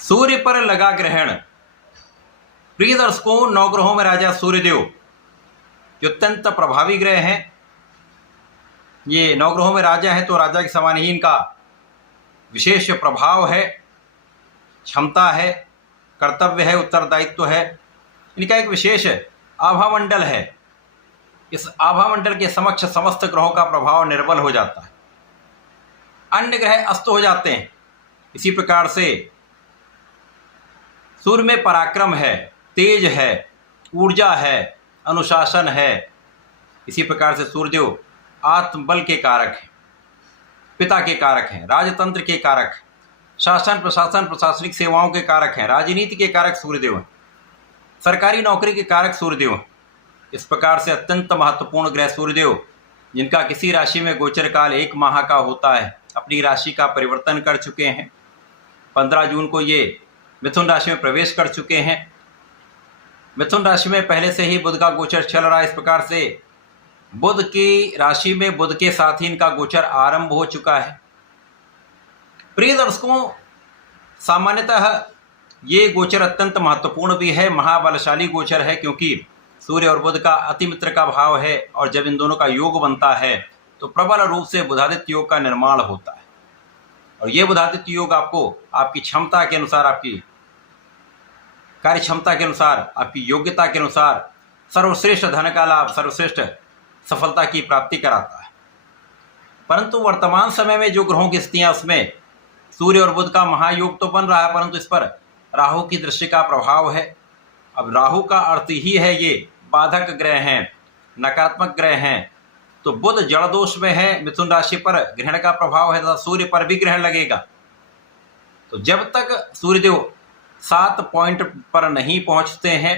सूर्य पर लगा ग्रहण। प्रिय दर्शकों, नवग्रहों में राजा सूर्यदेव जो अत्यंत प्रभावी ग्रह हैं, ये नवग्रहों में राजा है तो राजा के समान ही इनका विशेष प्रभाव है, क्षमता है, कर्तव्य है, उत्तरदायित्व है। इनका एक विशेष आभामंडल है। इस आभामंडल के समक्ष समस्त ग्रहों का प्रभाव निर्बल हो जाता है, अन्य ग्रह अस्त हो जाते हैं। इसी प्रकार से सूर्य में पराक्रम है, तेज है, ऊर्जा है, अनुशासन है। इसी प्रकार से सूर्यदेव आत्मबल के कारक हैं, पिता के कारक हैं, राजतंत्र के कारक, शासन प्रशासन प्रशासनिक सेवाओं के कारक हैं, राजनीति के कारक सूर्यदेव हैं, सरकारी नौकरी के कारक सूर्यदेव हैं। इस प्रकार से अत्यंत महत्वपूर्ण ग्रह सूर्यदेव, जिनका किसी राशि में गोचर काल 1 माह का होता है, अपनी राशि का परिवर्तन कर चुके हैं। 15 जून को ये मिथुन राशि में प्रवेश कर चुके हैं। मिथुन राशि में पहले से ही बुध का गोचर चल रहा है। इस प्रकार से बुध की राशि में बुध के साथ ही इनका गोचर आरंभ हो चुका है। प्रिय दर्शकों, सामान्यतः ये गोचर अत्यंत महत्वपूर्ण भी है, महाबलशाली गोचर है, क्योंकि सूर्य और बुध का अति मित्र का भाव है और जब इन दोनों का योग बनता है तो प्रबल रूप से बुधादित्य योग का निर्माण होता है। और ये बुधादित्य योग आपको आपकी क्षमता के अनुसार, आपकी कार्य क्षमता के अनुसार, आपकी योग्यता के अनुसार सर्वश्रेष्ठ धन का लाभ, सर्वश्रेष्ठ सफलता की प्राप्ति कराता है। परंतु वर्तमान समय में जो ग्रहों की स्थितियां, उसमें सूर्य और बुध का महायोग तो बन रहा है, परंतु इस पर राहु की दृष्टि का प्रभाव है। अब राहु का अर्थ ही है, ये बाधक ग्रह हैं, नकारात्मक ग्रह हैं। तो बुध जड़ दोष में है, मिथुन राशि पर ग्रहण का प्रभाव है तथा सूर्य पर भी ग्रहण लगेगा। तो जब तक सूर्यदेव 7 पॉइंट पर नहीं पहुंचते हैं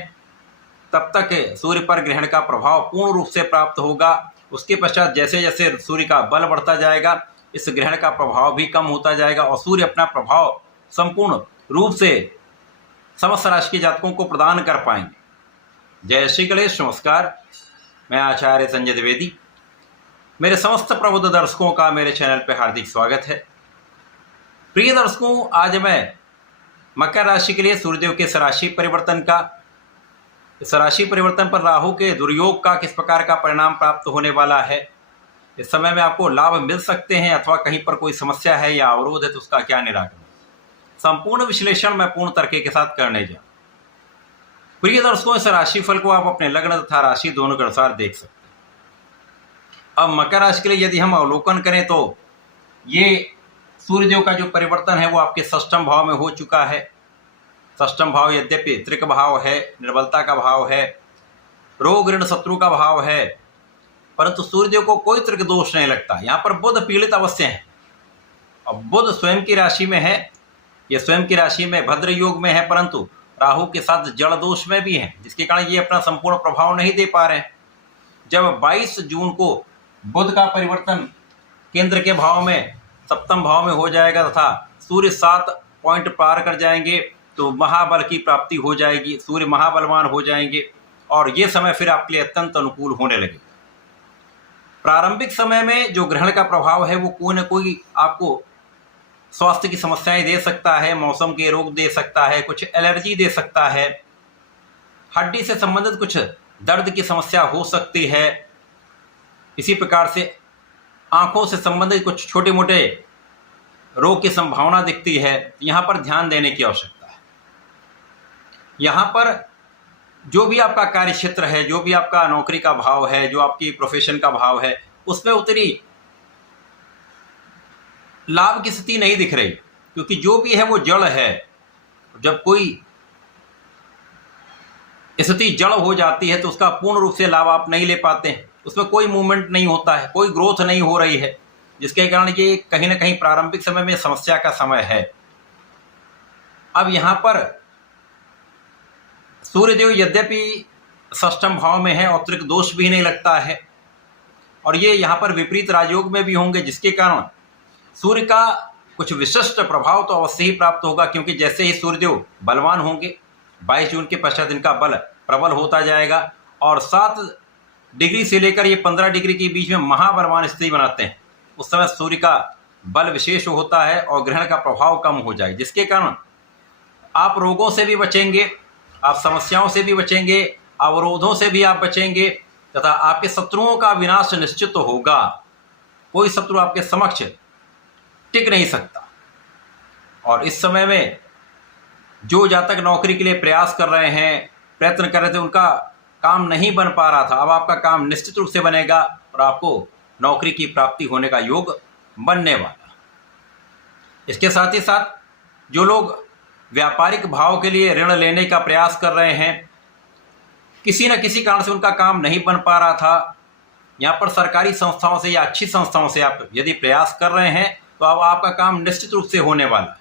तब तक सूर्य पर ग्रहण का प्रभाव पूर्ण रूप से प्राप्त होगा। उसके पश्चात जैसे जैसे सूर्य का बल बढ़ता जाएगा, इस ग्रहण का प्रभाव भी कम होता जाएगा और सूर्य अपना प्रभाव संपूर्ण रूप से समस्त राशि के जातकों को प्रदान कर पाएंगे। जय श्री गणेश। नमस्कार, मैं आचार्य संजय द्विवेदी। मेरे समस्त प्रबुद्ध दर्शकों का मेरे चैनल पर हार्दिक स्वागत है। प्रिय दर्शकों, आज मैं मकर राशि के लिए सूर्यदेव के इस राशि परिवर्तन का, इस राशि परिवर्तन पर राहु के दुर्योग का किस प्रकार का परिणाम प्राप्त होने वाला है, इस समय में आपको लाभ मिल सकते हैं अथवा कहीं पर कोई समस्या है या अवरोध है तो उसका क्या निराकरण, संपूर्ण विश्लेषण मैं पूर्ण तर्क के साथ करने जा। प्रिय दर्शकों, इस राशिफल को आप अपने लग्न तथा राशि दोनों के अनुसार देख सकते हैं। अब मकर राशि के लिए यदि हम अवलोकन करें तो ये सूर्यदेव का जो परिवर्तन है वो आपके षष्ठम भाव में हो चुका है। षष्ठम भाव यद्यपि त्रिक भाव है, निर्बलता का भाव है, रोग ऋण शत्रु का भाव है, परंतु सूर्यदेव को कोई त्रिक दोष नहीं लगता। यहाँ पर बुध पीड़ित अवश्य है। अब बुध स्वयं की राशि में है, ये स्वयं की राशि में भद्र योग में है, परंतु राहु के साथ जड़ दोष में भी है, जिसके कारण ये अपना संपूर्ण प्रभाव नहीं दे पा रहे हैं। जब 22 जून को बुध का परिवर्तन केंद्र के भाव में, सप्तम भाव में हो जाएगा तथा सूर्य 7 पॉइंट पार कर जाएंगे तो महाबल की प्राप्ति हो जाएगी, सूर्य महाबलवान हो जाएंगे और ये समय फिर आपके लिए अत्यंत अनुकूल होने लगेगा। प्रारंभिक समय में जो ग्रहण का प्रभाव है वो कोई न कोई आपको स्वास्थ्य की समस्याएं दे सकता है, मौसम के रोग दे सकता है, कुछ एलर्जी दे सकता है, हड्डी से संबंधित कुछ दर्द की समस्या हो सकती है। इसी प्रकार से आंखों से संबंधित कुछ छोटे मोटे रोग की संभावना दिखती है। यहाँ पर ध्यान देने की आवश्यकता है। यहाँ पर जो भी आपका कार्य क्षेत्र है, जो भी आपका नौकरी का भाव है, जो आपकी प्रोफेशन का भाव है, उसमें उतनी लाभ की स्थिति नहीं दिख रही, क्योंकि जो भी है वो जड़ है। जब कोई स्थिति जड़ हो जाती है तो उसका पूर्ण रूप से लाभ आप नहीं ले पाते हैं, उसमें कोई मूवमेंट नहीं होता है, कोई ग्रोथ नहीं हो रही है, जिसके कारण ये कहीं ना कहीं प्रारंभिक समय में समस्या का समय है। अब यहाँ पर सूर्यदेव यद्यपि षष्ठम भाव में है और त्रिक दोष भी नहीं लगता है और ये यहाँ पर विपरीत राजयोग में भी होंगे, जिसके कारण सूर्य का कुछ विशिष्ट प्रभाव तो अवश्य ही प्राप्त होगा, क्योंकि जैसे ही सूर्यदेव बलवान होंगे 22 जून के पश्चात इनका बल प्रबल होता जाएगा और 7 डिग्री से लेकर ये 15 डिग्री के बीच में महाबलवान स्थिति बनाते हैं। उस समय सूर्य का बल विशेष होता है और ग्रहण का प्रभाव कम हो जाए, जिसके कारण आप रोगों से भी बचेंगे, आप समस्याओं से भी बचेंगे, अवरोधों से भी आप बचेंगे तथा आपके शत्रुओं का विनाश निश्चित होगा। कोई शत्रु आपके समक्ष टिक नहीं सकता। और इस समय में जो जातक नौकरी के लिए प्रयास कर रहे हैं, प्रयत्न कर रहे थे, उनका काम नहीं बन पा रहा था, अब आपका काम निश्चित रूप से बनेगा और आपको नौकरी की प्राप्ति होने का योग बनने वाला। इसके साथ ही साथ जो लोग व्यापारिक भाव के लिए ऋण लेने का प्रयास कर रहे हैं, किसी न किसी कारण से उनका काम नहीं बन पा रहा था, यहाँ पर सरकारी संस्थाओं से या अच्छी संस्थाओं से आप यदि प्रयास कर रहे हैं तो अब आपका काम निश्चित रूप से होने वाला है।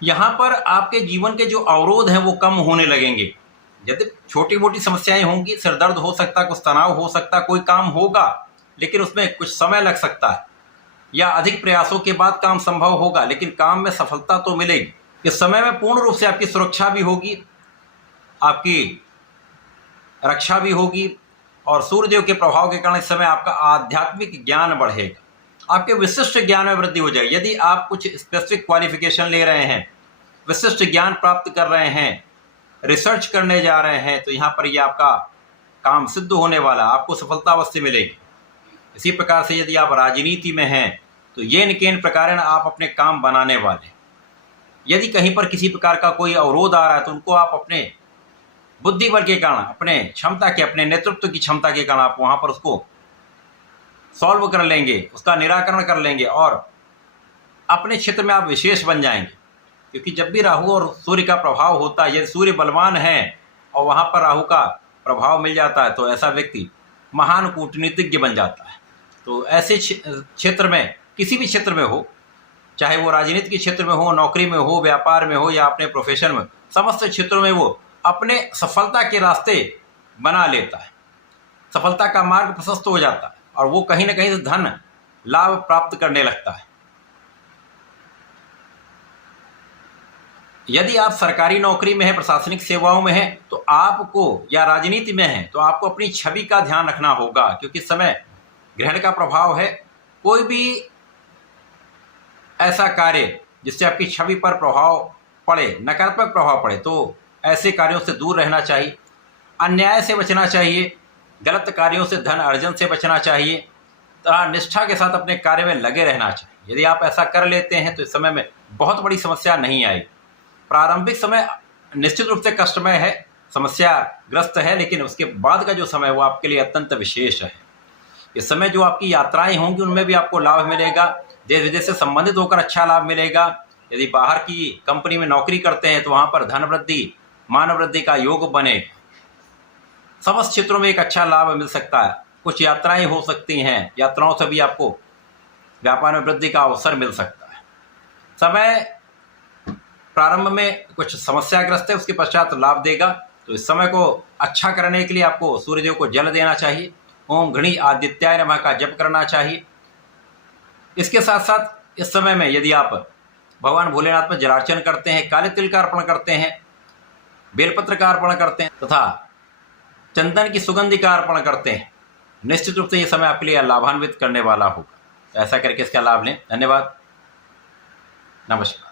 यहाँ पर आपके जीवन के जो अवरोध हैं वो कम होने लगेंगे। यदि छोटी मोटी समस्याएं होंगी, सिर दर्द हो सकता है, कुछ तनाव हो सकता है, कोई काम होगा लेकिन उसमें कुछ समय लग सकता है, या अधिक प्रयासों के बाद काम संभव होगा, लेकिन काम में सफलता तो मिलेगी। इस समय में पूर्ण रूप से आपकी सुरक्षा भी होगी, आपकी रक्षा भी होगी और सूर्यदेव के प्रभाव के कारण इस समय आपका आध्यात्मिक ज्ञान बढ़ेगा, आपके विशिष्ट ज्ञान में वृद्धि हो जाएगी। यदि आप कुछ स्पेसिफिक क्वालिफिकेशन ले रहे हैं, विशिष्ट ज्ञान प्राप्त कर रहे हैं, रिसर्च करने जा रहे हैं, तो यहाँ पर ये आपका काम सिद्ध होने वाला, आपको सफलता अवश्य मिलेगी। इसी प्रकार से यदि आप राजनीति में हैं तो येन केन प्रकार आप अपने काम बनाने वाले हैं। यदि कहीं पर किसी प्रकार का कोई अवरोध आ रहा है तो उनको आप अपने बुद्धि बल के कारण, अपने क्षमता के, अपने नेतृत्व की क्षमता के कारण आप वहाँ पर उसको सॉल्व कर लेंगे, उसका निराकरण कर लेंगे और अपने क्षेत्र में आप विशेष बन जाएंगे। क्योंकि जब भी राहु और सूर्य का प्रभाव होता है, यदि सूर्य बलवान है और वहाँ पर राहु का प्रभाव मिल जाता है तो ऐसा व्यक्ति महान कूटनीतिज्ञ बन जाता है। तो ऐसे क्षेत्र में, किसी भी क्षेत्र में हो, चाहे वो राजनीति के क्षेत्र में हो, नौकरी में हो, व्यापार में हो या अपने प्रोफेशन में, समस्त क्षेत्रों में वो अपने सफलता के रास्ते बना लेता है, सफलता का मार्ग प्रशस्त हो जाता है और वो कहीं ना कहीं से धन लाभ प्राप्त करने लगता है। यदि आप सरकारी नौकरी में हैं, प्रशासनिक सेवाओं में हैं, तो आपको, या राजनीति में हैं, तो आपको अपनी छवि का ध्यान रखना होगा। क्योंकि इस समय ग्रहण का प्रभाव है, कोई भी ऐसा कार्य जिससे आपकी छवि पर प्रभाव पड़े, नकारात्मक प्रभाव पड़े, तो ऐसे कार्यों से दूर रहना चाहिए, अन्याय से बचना चाहिए, गलत कार्यों से, धन अर्जन से बचना चाहिए, तथा निष्ठा के साथ अपने कार्य में लगे रहना चाहिए। यदि आप ऐसा कर लेते हैं तो इस समय में बहुत बड़ी समस्या नहीं आएगी। प्रारंभिक समय निश्चित रूप से कष्टमय है, समस्याग्रस्त है, लेकिन उसके बाद का जो समय वो आपके लिए अत्यंत विशेष है। इस समय जो आपकी यात्राएं होंगी उनमें भी आपको लाभ मिलेगा, देश विदेश से संबंधित होकर अच्छा लाभ मिलेगा। यदि बाहर की कंपनी में नौकरी करते हैं तो वहाँ पर धन वृद्धि, मान वृद्धि का योग बनेगा। समस्त क्षेत्रों में एक अच्छा लाभ मिल सकता है। कुछ यात्राएं हो सकती हैं, यात्राओं से भी आपको व्यापार में वृद्धि का अवसर मिल सकता है। समय प्रारंभ में कुछ समस्याग्रस्त है, उसके पश्चात लाभ देगा। तो इस समय को अच्छा करने के लिए आपको सूर्यदेव को जल देना चाहिए, ओम घृणी आदित्याय नमः का जप करना चाहिए। इसके साथ साथ इस समय में यदि आप भगवान भोलेनाथ पर जलार्चन करते हैं, काले तिल का अर्पण करते हैं, बेलपत्र का अर्पण करते हैं तथा चंदन की सुगंधि का अर्पण करते हैं, निश्चित रूप से ये समय आपके लिए लाभान्वित करने वाला होगा। ऐसा करके इसका लाभ लें। धन्यवाद, नमस्कार।